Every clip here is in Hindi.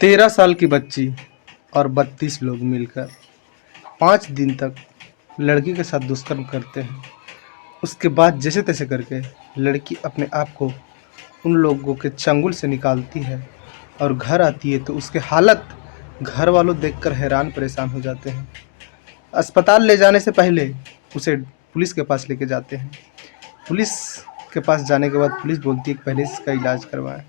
13 साल की बच्ची और 32 लोग मिलकर 5 दिन तक लड़की के साथ दुष्कर्म करते हैं। उसके बाद जैसे तैसे करके लड़की अपने आप को उन लोगों के चंगुल से निकालती है और घर आती है तो उसके हालत घर वालों देखकर हैरान परेशान हो जाते हैं। अस्पताल ले जाने से पहले उसे पुलिस के पास लेके जाते हैं। पुलिस के पास जाने के बाद पुलिस बोलती है कि पहले इसका इलाज करवाएं।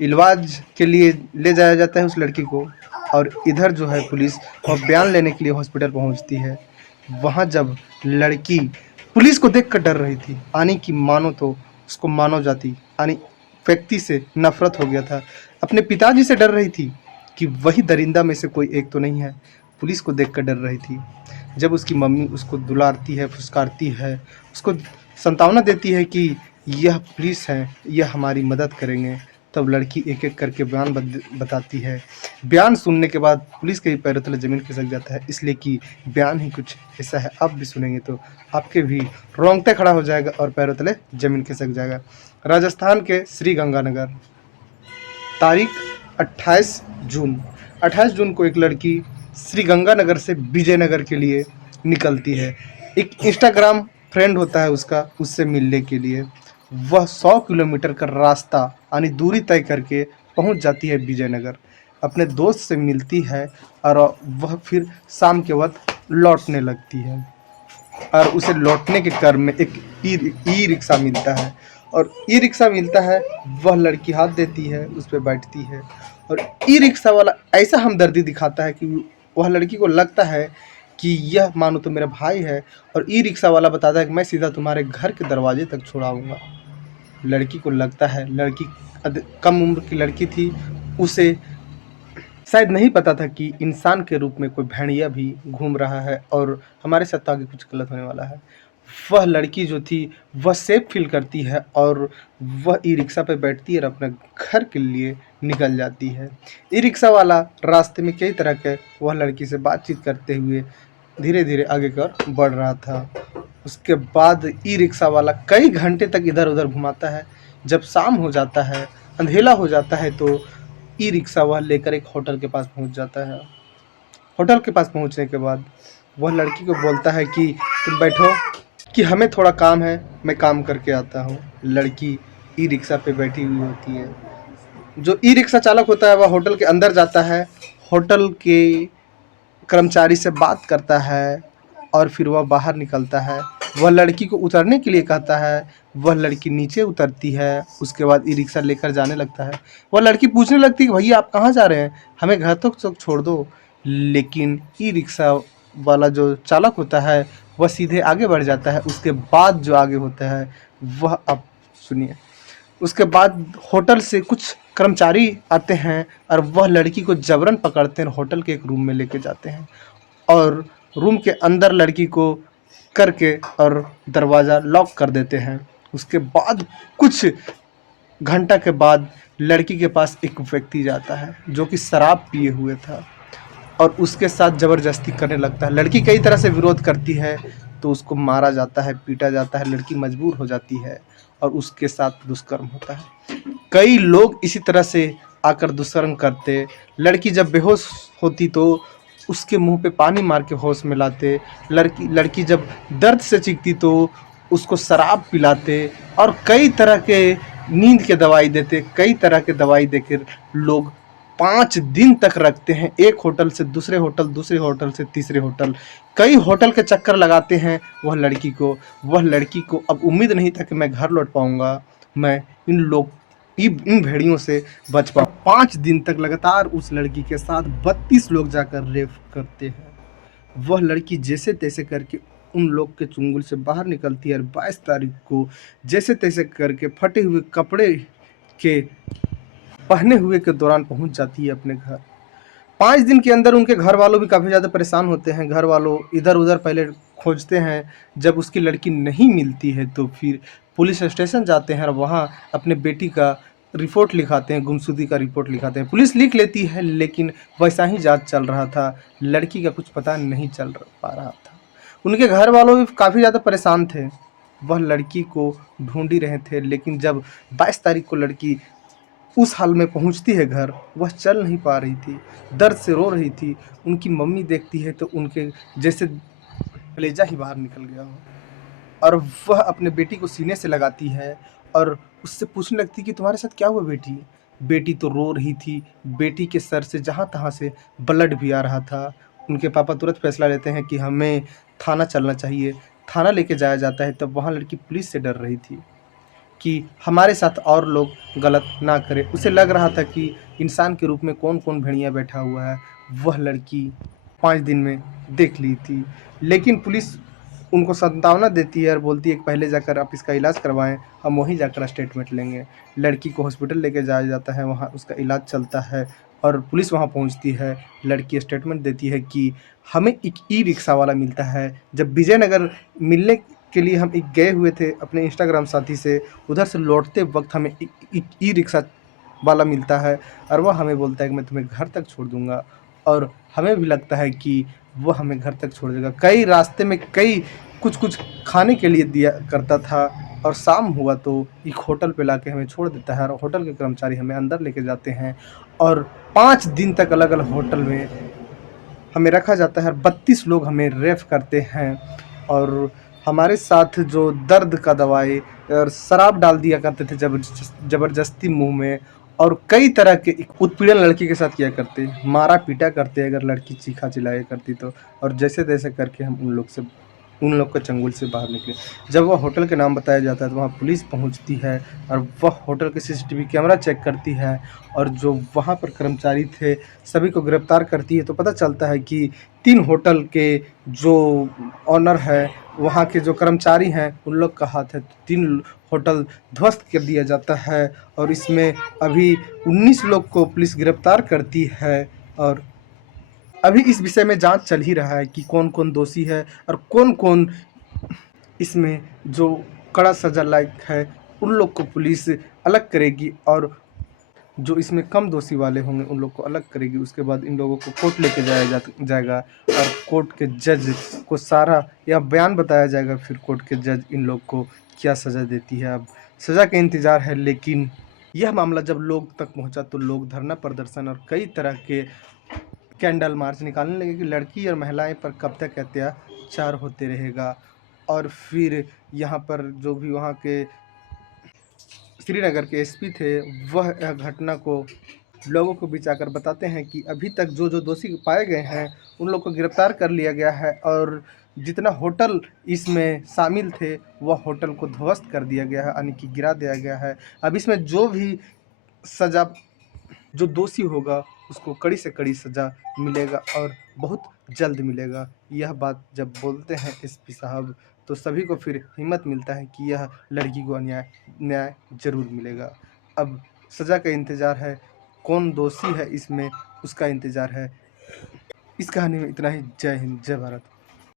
इलाज के लिए ले जाया जाता है उस लड़की को। और इधर जो है पुलिस वह बयान लेने के लिए हॉस्पिटल पहुंचती है। वहां जब लड़की पुलिस को देखकर डर रही थी, यानी कि मानो तो उसको मानव जाति यानी व्यक्ति से नफरत हो गया था। अपने पिताजी से डर रही थी कि वही दरिंदा में से कोई एक तो नहीं है। पुलिस को देखकर डर रही थी। जब उसकी मम्मी उसको दुलारती है, फुसकारती है, उसको सांत्वना देती है कि यह पुलिस है, यह हमारी मदद करेंगे, तब लड़की एक एक करके बयान बताती है। बयान सुनने के बाद पुलिस के भी पैरों तले ज़मीन खिसक जाता है, इसलिए कि बयान ही कुछ ऐसा है, आप भी सुनेंगे तो आपके भी रोंगटे खड़ा हो जाएगा और पैरों तले ज़मीन खिसक जाएगा। राजस्थान के श्री गंगानगर, तारीख 28 जून 28 जून को एक लड़की श्री गंगानगर से विजयनगर के लिए निकलती है। एक इंस्टाग्राम फ्रेंड होता है उसका, उससे मिलने के लिए वह 100 किलोमीटर का रास्ता यानी दूरी तय करके पहुंच जाती है विजयनगर। अपने दोस्त से मिलती है और वह फिर शाम के वक्त लौटने लगती है। और उसे लौटने के क्रम में एक ई रिक्शा मिलता है। और ई रिक्शा मिलता है, वह लड़की हाथ देती है, उस पर बैठती है। और ई रिक्शा वाला ऐसा हमदर्दी दिखाता है कि वह लड़की को लगता है कि यह मानो तो मेरा भाई है। और ई रिक्शा वाला बताता है कि मैं सीधा तुम्हारे घर के दरवाजे तक छुड़ाऊंगा। लड़की को लगता है, लड़की कम उम्र की लड़की थी, उसे शायद नहीं पता था कि इंसान के रूप में कोई भेड़िया भी घूम रहा है और हमारे साथ तो आगे कुछ गलत होने वाला है। वह लड़की जो थी वह सेफ फील करती है और वह ई रिक्शा पे बैठती है और अपने घर के लिए निकल जाती है। ई रिक्शा वाला रास्ते में कई तरह के वह लड़की से बातचीत करते हुए धीरे धीरे आगे कर बढ़ रहा था। उसके बाद ई रिक्शा वाला कई घंटे तक इधर उधर घुमाता है। जब शाम हो जाता है, अंधेला हो जाता है, तो ई रिक्शा वह लेकर एक होटल के पास पहुंच जाता है। होटल के पास पहुंचने के बाद वह लड़की को बोलता है कि तुम बैठो, कि हमें थोड़ा काम है, मैं काम करके आता हूँ। लड़की ई रिक्शा पे बैठी हुई होती है। जो ई रिक्शा चालक होता है वह होटल के अंदर जाता है, होटल के कर्मचारी से बात करता है और फिर वह बाहर निकलता है। वह लड़की को उतरने के लिए कहता है, वह लड़की नीचे उतरती है। उसके बाद ई रिक्शा लेकर जाने लगता है। वह लड़की पूछने लगती है, भैया आप कहाँ जा रहे हैं, हमें घर तक छोड़ दो। लेकिन ई रिक्शा वाला जो चालक होता है वह सीधे आगे बढ़ जाता है। उसके बाद जो आगे होता है वह आप सुनिए। उसके बाद होटल से कुछ कर्मचारी आते हैं और वह लड़की को जबरन पकड़ते हैं, होटल के एक रूम में लेके जाते हैं और रूम के अंदर लड़की को करके और दरवाज़ा लॉक कर देते हैं। उसके बाद कुछ घंटा के बाद लड़की के पास एक व्यक्ति जाता है जो कि शराब पिए हुए था और उसके साथ ज़बरदस्ती करने लगता है। लड़की कई तरह से विरोध करती है तो उसको मारा जाता है, पीटा जाता है। लड़की मजबूर हो जाती है और उसके साथ दुष्कर्म होता है। कई लोग इसी तरह से आकर दुष्कर्म करते। लड़की जब बेहोश होती तो उसके मुंह पे पानी मार के होश में लाते। लड़की जब दर्द से चीखती तो उसको शराब पिलाते और कई तरह के नींद के दवाई देते। कई तरह के दवाई देकर लोग 5 दिन तक रखते हैं, एक होटल से दूसरे होटल, दूसरे होटल से तीसरे होटल, कई होटल के चक्कर लगाते हैं वह लड़की को अब उम्मीद नहीं था कि मैं घर लौट पाऊंगा, मैं इन भेड़ियों से बच पाऊँ। 5 दिन तक लगातार उस लड़की के साथ 32 लोग जाकर रेप करते हैं। वह लड़की जैसे तैसे करके उन लोग के चुंगल से बाहर निकलती है और 22 तारीख को जैसे तैसे करके फटे हुए कपड़े के पहने हुए के दौरान पहुंच जाती है अपने घर। 5 दिन के अंदर उनके घर वालों भी काफ़ी ज़्यादा परेशान होते हैं। घर वालों इधर उधर पहले खोजते हैं। जब उसकी लड़की नहीं मिलती है तो फिर पुलिस स्टेशन जाते हैं और वहाँ अपने बेटी का रिपोर्ट लिखाते हैं, गुमशुदगी का रिपोर्ट लिखाते हैं। पुलिस लिख लेती है लेकिन वैसा ही जांच चल रहा था, लड़की का कुछ पता नहीं चल पा रहा था। उनके घर वालों भी काफ़ी ज़्यादा परेशान थे, वह लड़की को ढूंढ ही रहे थे। लेकिन जब 22 तारीख को लड़की उस हाल में पहुंचती है घर, वह चल नहीं पा रही थी, दर्द से रो रही थी। उनकी मम्मी देखती है तो उनके जैसे कलेजा ही बाहर निकल गया हो, और वह अपने बेटी को सीने से लगाती है और उससे पूछने लगती कि तुम्हारे साथ क्या हुआ बेटी? बेटी तो रो रही थी, बेटी के सर से जहाँ-तहाँ से ब्लड भी आ रहा था। उनके पापा तुरंत फैसला लेते हैं कि हमें थाना चलना चाहिए। थाना लेके जाया जाता है, तब वहाँ लड़की पुलिस से डर रही थी कि हमारे साथ और लोग गलत ना करें। उसे लग रहा था कि इंसान के रूप में कौन-कौन भेड़िया बैठा हुआ है। वह लड़की 5 दिन में देख ली थी, लेकिन पुलिस उनको सांत्वना देती है और बोलती है कि पहले जाकर आप इसका इलाज करवाएँ, हम वहीं जाकर स्टेटमेंट लेंगे। लड़की को हॉस्पिटल लेके जाया जाता है, वहाँ उसका इलाज चलता है और पुलिस वहाँ पहुँचती है। लड़की स्टेटमेंट देती है कि हमें एक ई-रिक्शा वाला मिलता है। जब विजयनगर मिलने के लिए हम एक गए हुए थे अपने इंस्टाग्राम साथी से, उधर से लौटते वक़्त हमें एक ई-रिक्शा वाला मिलता है और वह हमें बोलता है कि मैं तुम्हें घर तक छोड़ दूँगा, और हमें भी लगता है कि वो हमें घर तक छोड़ देगा। कई रास्ते में कई कुछ-कुछ खाने के लिए दिया करता था, और शाम हुआ तो एक होटल पे लाके हमें छोड़ देता है और होटल के कर्मचारी हमें अंदर लेके जाते हैं और 5 दिन तक अलग-अलग होटल में हमें रखा जाता है और 32 लोग हमें रेफ़ करते हैं, और हमारे साथ जो दर्द का दवाई और शराब डाल दिया करते थे ज़बरदस्ती मुँह में, और कई तरह के उत्पीड़न लड़की के साथ किया करते, मारा-पीटा करते अगर लड़की चीखा-चिल्लाया करती तो, और जैसे-तैसे करके हम उन लोग के चंगुल से बाहर निकले। जब वह होटल के नाम बताया जाता है तो वहाँ पुलिस पहुँचती है और वह होटल के सीसीटीवी कैमरा चेक करती है, और जो वहाँ पर कर्मचारी थे सभी को गिरफ्तार करती है। तो पता चलता है कि 3 होटल के जो ओनर है, वहाँ के जो कर्मचारी हैं, उन लोग का हाथ है। 3 होटल ध्वस्त कर दिया जाता है और इसमें अभी 19 लोग को पुलिस गिरफ्तार करती है, और अभी इस विषय में जाँच चल ही रहा है कि कौन-कौन दोषी है और कौन-कौन इसमें जो कड़ा सज़ा लायक है, उन लोग को पुलिस अलग करेगी, और जो इसमें कम दोषी वाले होंगे उन लोग को अलग करेगी। उसके बाद इन लोगों को कोर्ट लेके जाएगा और कोर्ट के जज को सारा यह बयान बताया जाएगा, फिर कोर्ट के जज इन लोग को क्या सज़ा देती है। अब सज़ा का इंतज़ार है, लेकिन यह मामला जब लोग तक पहुँचा तो लोग धरना प्रदर्शन और कई तरह के कैंडल मार्च निकालने लगे कि लड़की और महिलाएं पर कब तक अत्याचार होते रहेगा। और फिर यहाँ पर जो भी वहाँ के श्रीनगर के एसपी थे, वह घटना को लोगों को बीच आकर बताते हैं कि अभी तक जो दोषी पाए गए हैं उन लोग को गिरफ्तार कर लिया गया है, और जितना होटल इसमें शामिल थे वह होटल को ध्वस्त कर दिया गया है, यानी कि गिरा दिया गया है। अब इसमें जो भी सज़ा, जो दोषी होगा उसको कड़ी से कड़ी सज़ा मिलेगा और बहुत जल्द मिलेगा। यह बात जब बोलते हैं एसपी साहब तो सभी को फिर हिम्मत मिलता है कि यह लड़की को न्याय ज़रूर मिलेगा। अब सज़ा का इंतज़ार है, कौन दोषी है इसमें उसका इंतज़ार है। इस कहानी में इतना ही। जय हिंद, जय भारत।